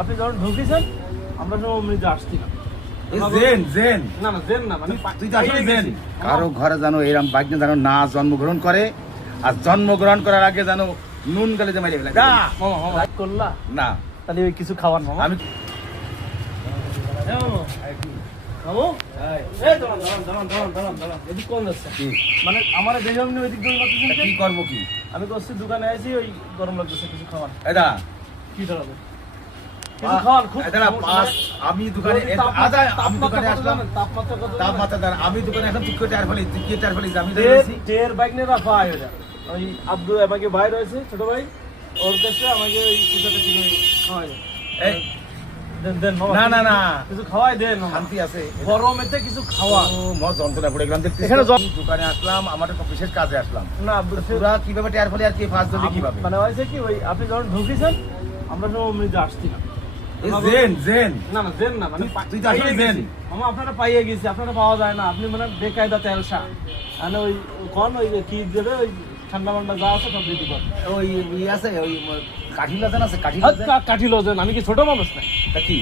আপনি যখন ঢুকেছেন আমরা সব অমৃত আসছি না। না না জেন না, মানে তুই তো আসলে জেন। কারো ঘরে জানো এরকম বাইকনে জানো না জন্মগ্রহণ করে, আর জন্মগ্রহণ করার আগে জানো নুন গালিতে মাইরে ফেলে। মামা রাগ করলা না তাহলে ওই কিছু খাওয়ান মামা। আমি বাবু এই দাঁড়ান এদিক কোন যাচ্ছে? মানে আমার দেখে আপনি ওই দিক দিয়ে করতেছেন কি করবো কি? আমি করছি দোকানে আছি, ওই গরম লাগতেছে কিছু খাওয়ান। এটা কি দাঁড়াবে কিছু খাওয়ান খুব আমি দোকানে আমি দোকানে আসলাম, তাপমাত্রা কত? তাপমাত্রা দাঁড়া আমি দোকানে এখন তুই টায়ার ফেলি, তুই কি টায়ার ফেলি? আমি টের বাইক নিয়ে রাখা হয় ওটা। ওই আব্দুল আমাকে ভাই রয়েছে ছোট ভাই, ওর কাছে আমাকে ওই কিছুটা কিনে খাওয়াই এই দেন মামা। না না না কিছু খাওয়াই দেন মামা। শান্তি আছে গরমেতে কিছু খাওয়া। ও মজ যন্ত্রণা পড়ে গেলাম দেখতে। এখানে দোকানে আসলাম, আমার একটা বিশেষ কাজে আসলাম। না আব্দুল তোরা কিভাবে টায়ার ফেলি আর কি ফাঁস দিবি কিভাবে? মানে হয়েছে কি, ওই আপনি যখন ঢুকেছেন আমরা সব অমৃত আসছি না। জেন না না জেন না, মানে তুই তো আসলে জেন। মামা আপনারা পাইয়ে গেছি, আপনারা পাওয়া যায় না। আপনি মানে বেকায়দা তেলসা, মানে ওই কোন ওই কি দেবে, ওই ঠান্ডা মান্ডা যা আছে সব দিতে পারে। ওই আছে ওই কাঠি লাজান আছে, কাঠি লোজেন। আমি কি ছোট মানুষ না? তা কি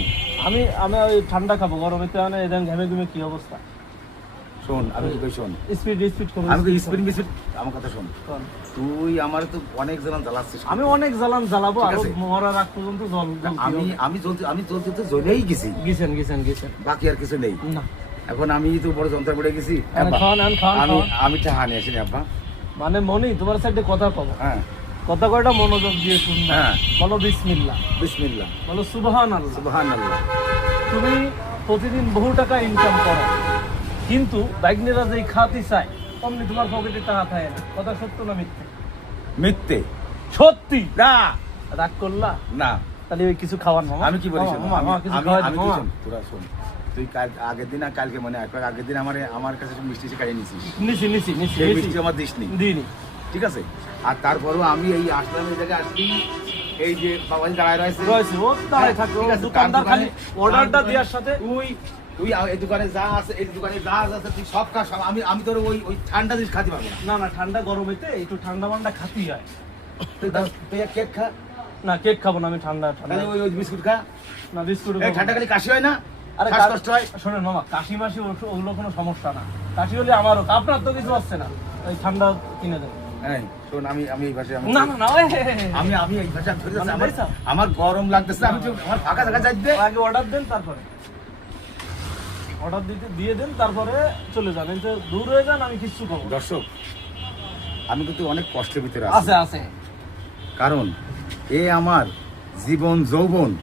আমি আমি ওই ঠান্ডা খাবো গরমেতে, মানে এদিন ঘেমে ঘুমে কি অবস্থা। শোন আমি কি কই, শোন স্পিড করুন। আমি তো স্পিড আমার কথা শোন। তুই আমার তো অনেক জ্বালান জ্বালাচ্ছিস। আমি অনেক জ্বালান জ্বালাবো, ঠিক আর আছে। মরার আগ পর্যন্ত জল আমি চলতে তো জ্বলেই গেছি, গেছেন বাকি আর কিছু নেই। না এখন আমি তো বড় যন্ত্র পড়ে গেছি। খাওয়ান আমি টাহা নিয়ে আসিনি আব্বা। মানে মনি তোমার সাইডে কথা কব, হ্যাঁ কথা কয়টা মনোযোগ দিয়ে শুনবে। হ্যাঁ। বলো বিসমিল্লাহ, বিসমিল্লাহ, বলো সুবহানাল্লাহ। সুবহানাল্লাহ। তুমি প্রতিদিন বহু টাকা ইনকাম করো, কিন্তু বাইকনেরা যেই খাতি চায় অমনি তোমার পকেটে টাকা থাকে না। কথা সত্য না মিথ্যে? মিথ্যে। সত্যি। না রাগ করলা না তাহলে ওই কিছু খাওয়ান মামা। আমি কি বলি শোন, কিছু আমি খাওয়াই আমি দাও, কি মামা। শোন, তোরা শোন। তুই কাল আগের দিন আর কালকে মনে হয় আগের দিন আমার কাছে মিষ্টি খাইয়ে নিছিস। নিছি সেই মিষ্টি আমার দিসনি, দিইনি। ঠিক আছে। আর তারপরেও আমি এই আসলাম, এই জায়গায় আসছি, এই যে বাবাজি দাঁড়ায় রয়েছে, ও দাঁড়ায় থাকে, ও ঠিক আছে, দোকানদার তার খালি দোকানে- অর্ডারটা তার দেওয়ার সাথে তুই এই দোকানে যা আছে, এই দোকানে যা আছে তুই সব খা, সব আমি তোর ওই ঠান্ডা জিনিস খাতে পারবো না। না ঠান্ডা গরমেতে একটু ঠান্ডা মান্ডা খাতি হয়। তুই এক কেক খা, না কেক খাবো না আমি, ঠান্ডা তাহলে ওই বিস্কুট খা। না বিস্কুট। এই ঠান্ডা খালি কাশি হয় না, আরে শ্বাসকষ্ট হয়। শোনেন মামা, কাশি মাসি ওগুলো কোনো সমস্যা না। কাশি হলে আমারও, আপনার তো কিছু হচ্ছে না। ওই ঠান্ডা কিনে দেন। এই শোন, আমি এই ভাষায় না আমি এই ভাষা ধরে মানে বুঝছো? আমার গরম লাগতেছে, আমি আমার ফাঁকা জায়গা যাইতে। আগে অর্ডার দেন, তারপরে অর্ডার দিয়ে দেন, তারপরে চলে যান। এতে দূর হয়ে যান, আমি কিচ্ছু করবো। দর্শক, আমি কিন্তু অনেক কষ্টের ভিতরে আছে কারণ এ আমার জীবন যৌবন